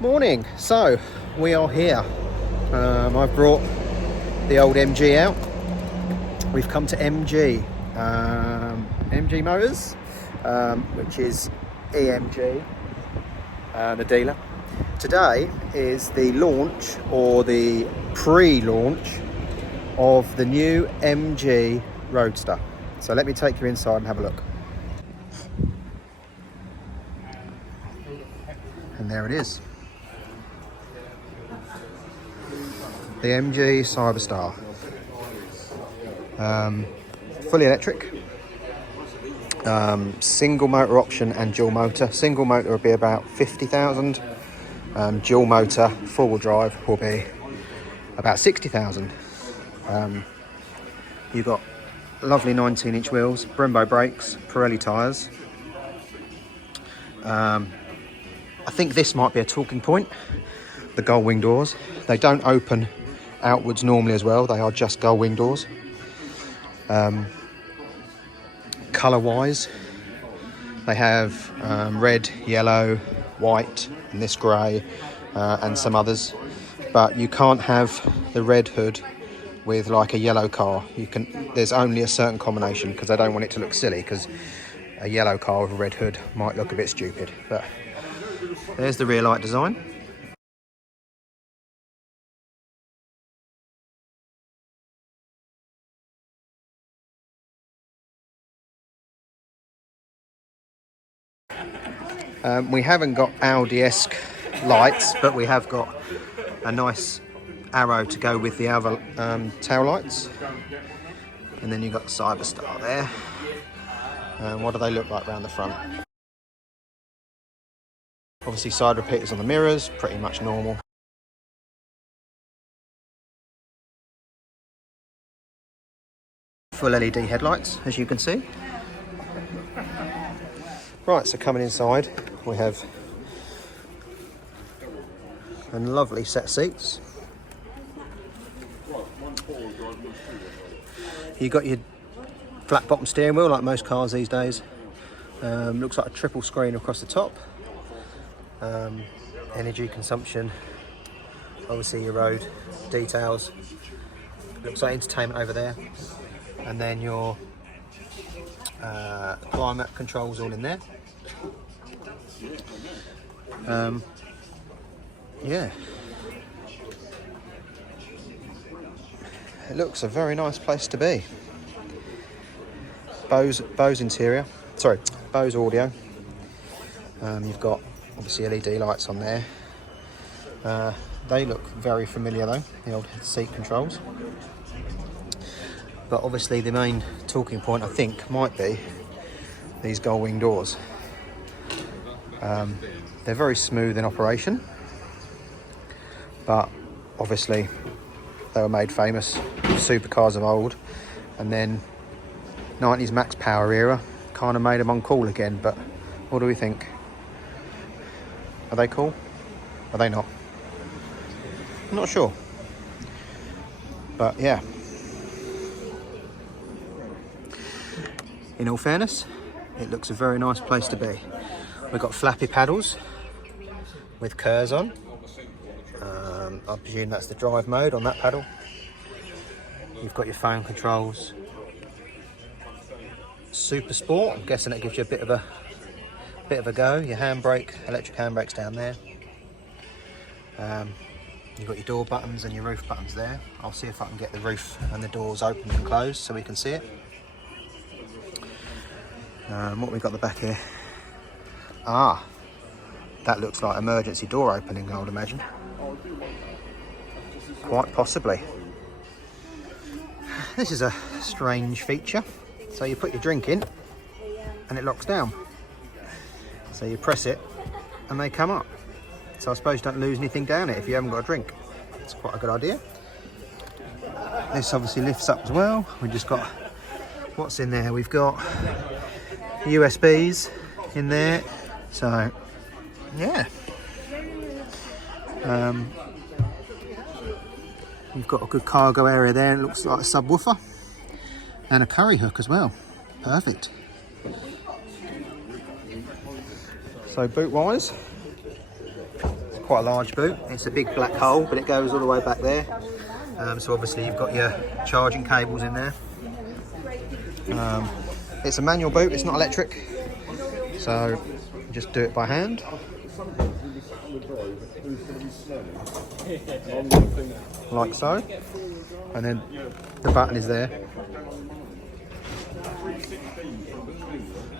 Morning. So we are here. I've brought the old MG out. We've come to MG Motors, which is EMG, the dealer. Today is the launch, or the pre-launch, of the new MG Roadster. So let me take you inside and have a look. And there it is. The MG Cyberster. Fully electric. Single motor option and dual motor. Single motor will be about 50,000. Dual motor, four-wheel drive, will be about 60,000. You've got lovely 19-inch wheels, Brembo brakes, Pirelli tyres. I think this might be a talking point. The GullWing doors. They don't open outwards normally as well. They are just GullWing doors. Colour-wise, they have red, yellow, white, and this grey, and some others. But you can't have the red hood with like a yellow car. There's only a certain combination, because I don't want it to look silly, because a yellow car with a red hood might look a bit stupid. But there's the rear light design. We haven't got Audi-esque lights, but we have got a nice arrow to go with the other tail lights. And then you've got the CyberstAr there. What do they look like around the front? Obviously side repeaters on the mirrors, pretty much normal. Full LED headlights, as you can see. Right, so coming inside, we have a lovely set of seats. You've got your flat bottom steering wheel, like most cars these days. Looks like a triple screen across the top. Energy consumption, obviously your road details. Looks like entertainment over there. And then your climate controls all in there. Yeah, it looks a very nice place to be. Bose interior, sorry, Bose audio. You've got obviously LED lights on there. They look very familiar though, the old seat controls. But obviously the main talking point, I think, might be these GullWing doors. They're very smooth in operation, but obviously they were made famous, supercars of old, and then 90s max power era kind of made them uncool again. But what do we think? Are they cool? Are they not? I'm not sure. But yeah, in all fairness, it looks a very nice place to be. We've got flappy paddles with Kerrs on. I presume that's the drive mode on that paddle. You've got your phone controls. Super Sport, I'm guessing that gives you a bit of a go. Your handbrake, electric handbrakes down there. You've got your door buttons and your roof buttons there. I'll see if I can get the roof and the doors open and closed so we can see it. What we got at the back here? That looks like emergency door opening, I would imagine. Quite possibly. This is a strange feature. So you put your drink in and it locks down. So you press it and they come up. So I suppose you don't lose anything down it if you haven't got a drink. It's quite a good idea. This obviously lifts up as well. We've just got, what's in there? We've got USBs in there. So yeah. You've got a good cargo area there. It looks like a subwoofer and a curry hook as well. Perfect. So boot wise, quite a large boot. It's a big black hole, but it goes all the way back there. So obviously you've got your charging cables in there. It's a manual boot, it's not electric, so just do it by hand. Like so. And then the button is there.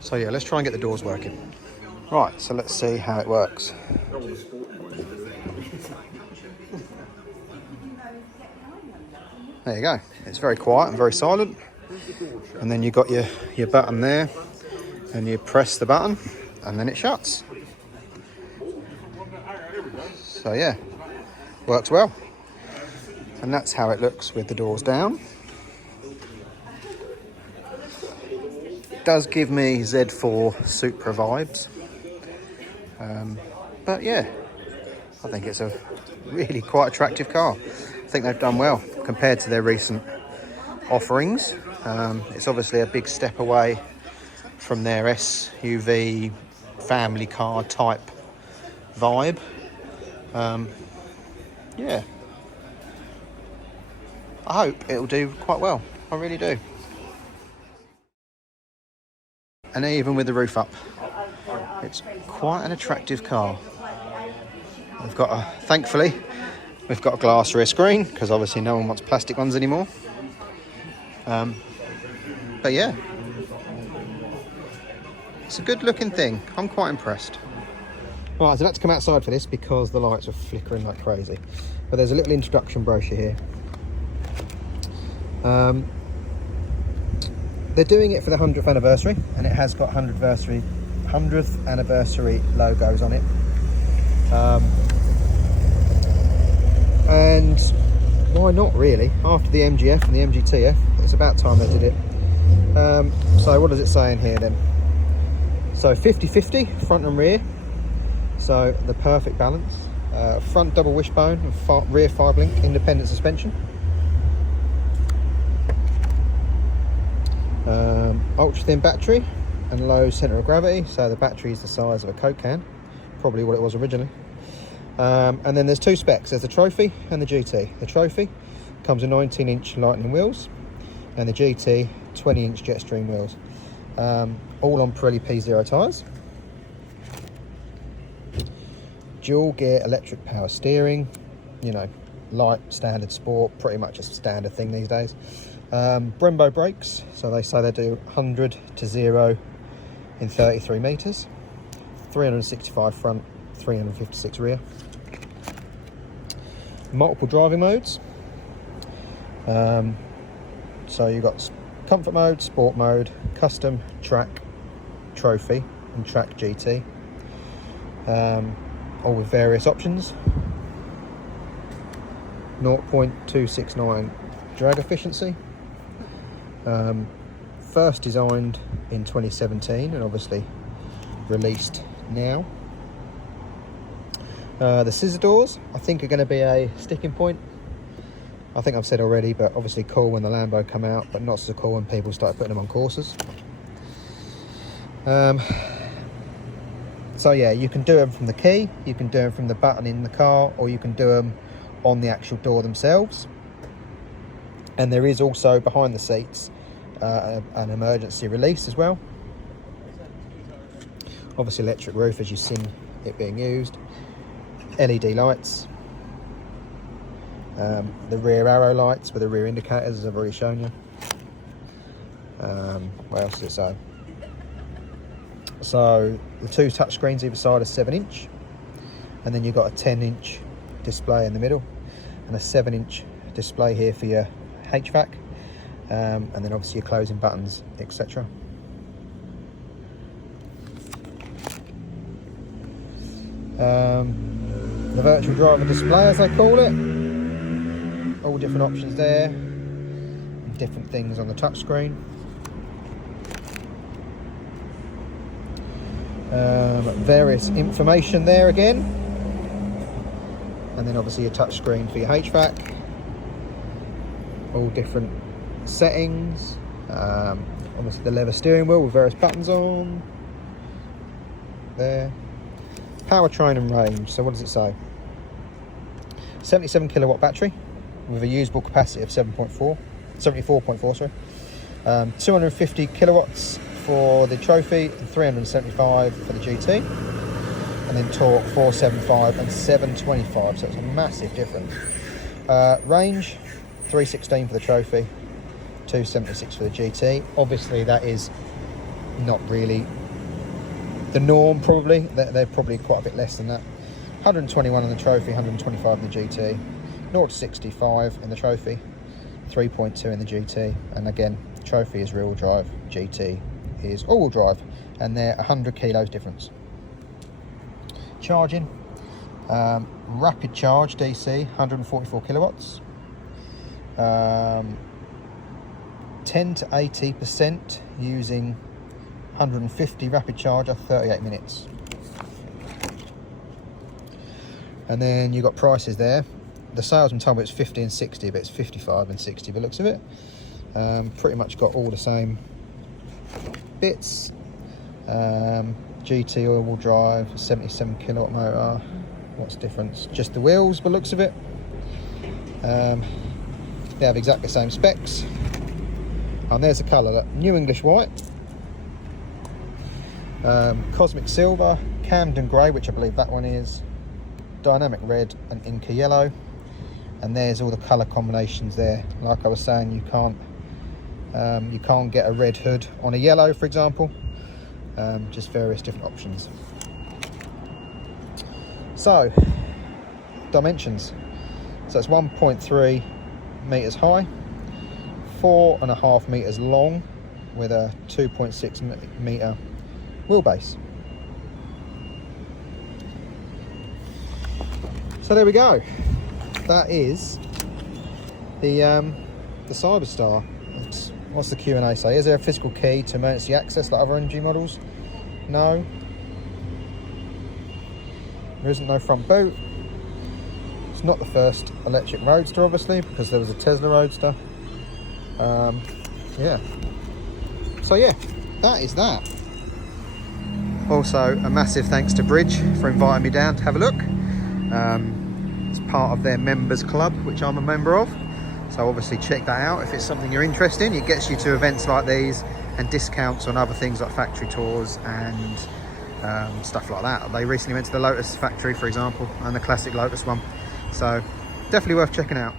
So yeah, let's try and get the doors working. Right, so let's see how it works. There you go. It's very quiet and very silent. And then you've got your button there, and you press the button and then it shuts. So yeah, works well. And that's how it looks with the doors down. It does give me Z4 Supra vibes. But yeah, I think it's a really quite attractive car. I think they've done well compared to their recent offerings. It's obviously a big step away from their SUV family car type vibe. Yeah, I hope it'll do quite well. I really do. And even with the roof up, it's quite an attractive car. We've got thankfully, we've got a glass rear screen because obviously no one wants plastic ones anymore. But yeah, it's a good looking thing. I'm quite impressed. Right, so let's come outside for this because the lights are flickering like crazy. But there's a little introduction brochure here. They're doing it for the 100th anniversary, and it has got 100th anniversary logos on it. And why not really? After the MGF and the MGTF, it's about time they did it. So what does it say in here then? So 50-50, front and rear. So the perfect balance. Front double wishbone, and rear 5-link independent suspension. Ultra thin battery and low centre of gravity, so the battery is the size of a Coke can, probably what it was originally. And then there's two specs, there's the Trophy and the GT. The Trophy comes with 19-inch Lightning wheels, and the GT 20-inch Jetstream wheels, all on Pirelli P0 tyres. Dual gear electric power steering, you know, light, standard, sport, pretty much a standard thing these days. Brembo brakes, so they say they do 100 to 0 in 33 metres. 365 front, 356 rear. Multiple driving modes. So you've got comfort mode, sport mode, custom, track, trophy and track GT. All with various options. 0.269 drag efficiency. First designed in 2017 and obviously released now. The scissor doors I think are going to be a sticking point. I think I've said already, but obviously cool when the Lambo come out, but not so cool when people start putting them on courses. So yeah, you can do them from the key, you can do them from the button in the car, or you can do them on the actual door themselves. And there is also behind the seats an emergency release as well. Obviously electric roof, as you've seen it being used. LED lights. The rear arrow lights with the rear indicators, as I've already shown you. What else does it say? So the two touch screens either side are 7-inch, and then you've got a 10-inch display in the middle and a 7-inch display here for your HVAC, and then obviously your closing buttons, etc. The virtual driver display, as they call it, all different options there, different things on the touchscreen. Various information there again, and then obviously your touchscreen for your HVAC, all different settings. Obviously the leather steering wheel with various buttons on there. Powertrain and range, so what does it say? 77 kilowatt battery with a usable capacity of 74.4, sorry. 250 kilowatts for the trophy and 375 for the GT, and then torque 475 and 725, so it's a massive difference. Range 316 for the trophy, 276 for the GT. Obviously that is not really the norm, probably. They're probably quite a bit less than that. 121 on the trophy, 125 in the GT, 0 to 65 in the trophy, 3.2 in the GT, and again, trophy is rear-wheel drive, GT is all-wheel drive, and they're 100 kilos difference. Charging, rapid charge DC, 144 kilowatts, 10 to 80% using 150 rapid charger, 38 minutes. And then you've got prices there. The salesman told me it's 50 and 60, but it's 55 and 60 by the looks of it. Pretty much got all the same bits. GT all-wheel drive, 77 kilowatt motor. What's the difference? Just the wheels by the looks of it. They have exactly the same specs. And there's the colour, look. New English white, Cosmic Silver, Camden Grey, which I believe that one is, Dynamic Red and Inca Yellow. And there's all the colour combinations there. Like I was saying, you can't get a red hood on a yellow, for example. Just various different options. So, dimensions. So it's 1.3 meters high, 4.5 meters long, with a 2.6 meter wheelbase. So there we go. That is the CyberstAr. What's the Q&A say? Is there a physical key to emergency access like other MG models? No. There isn't no front boot. It's not the first electric roadster, obviously, because there was a Tesla Roadster. Yeah. So yeah, that is that. Also, a massive thanks to Bridge for inviting me down to have a look. It's part of their members club, which I'm a member of. So obviously check that out if it's something you're interested in. It gets you to events like these and discounts on other things like factory tours and stuff like that. They recently went to the Lotus factory, for example, and the classic Lotus one. So definitely worth checking out.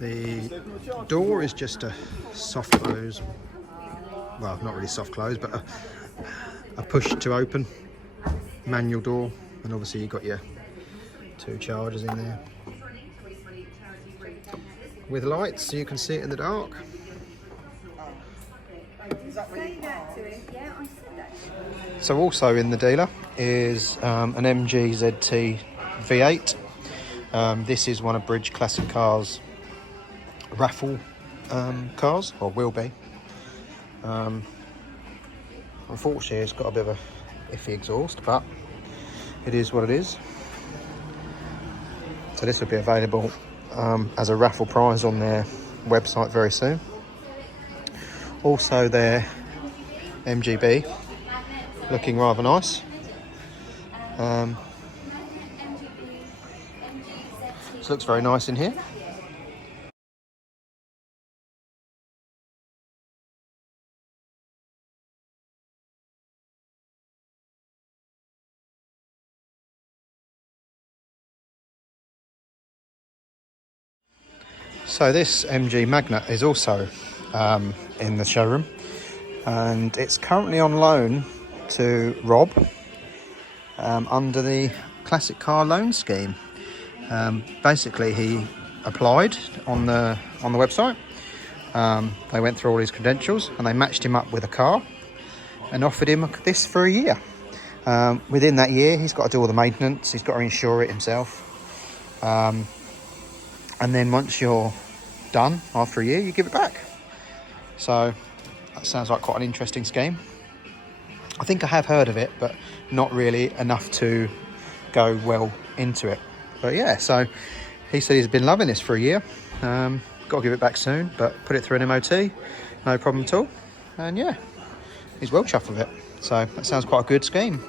The door is just a soft close. Well, not really soft close, but a push to open manual door, and obviously you've got your 2 chargers in there with lights so you can see it in the dark. So also in the dealer is an MG ZT V8. This is one of Bridge Classic Cars raffle cars, or will be. Unfortunately it's got a bit of a iffy exhaust, but it is what it is. So this will be available as a raffle prize on their website very soon. Also their MGB, looking rather nice. This looks very nice in here. So this MG Magnet is also in the showroom, and it's currently on loan to Rob under the classic car loan scheme. Basically, he applied on the website. They went through all his credentials and they matched him up with a car and offered him this for a year. Within that year, he's got to do all the maintenance, he's got to insure it himself, and then once you're done after a year, you give it back. So that sounds like quite an interesting scheme. I think I have heard of it, but not really enough to go well into it. But yeah, so he said he's been loving this for a year. Got to give it back soon, but put it through an MOT, no problem at all. And yeah, he's well chuffed with it. So that sounds quite a good scheme.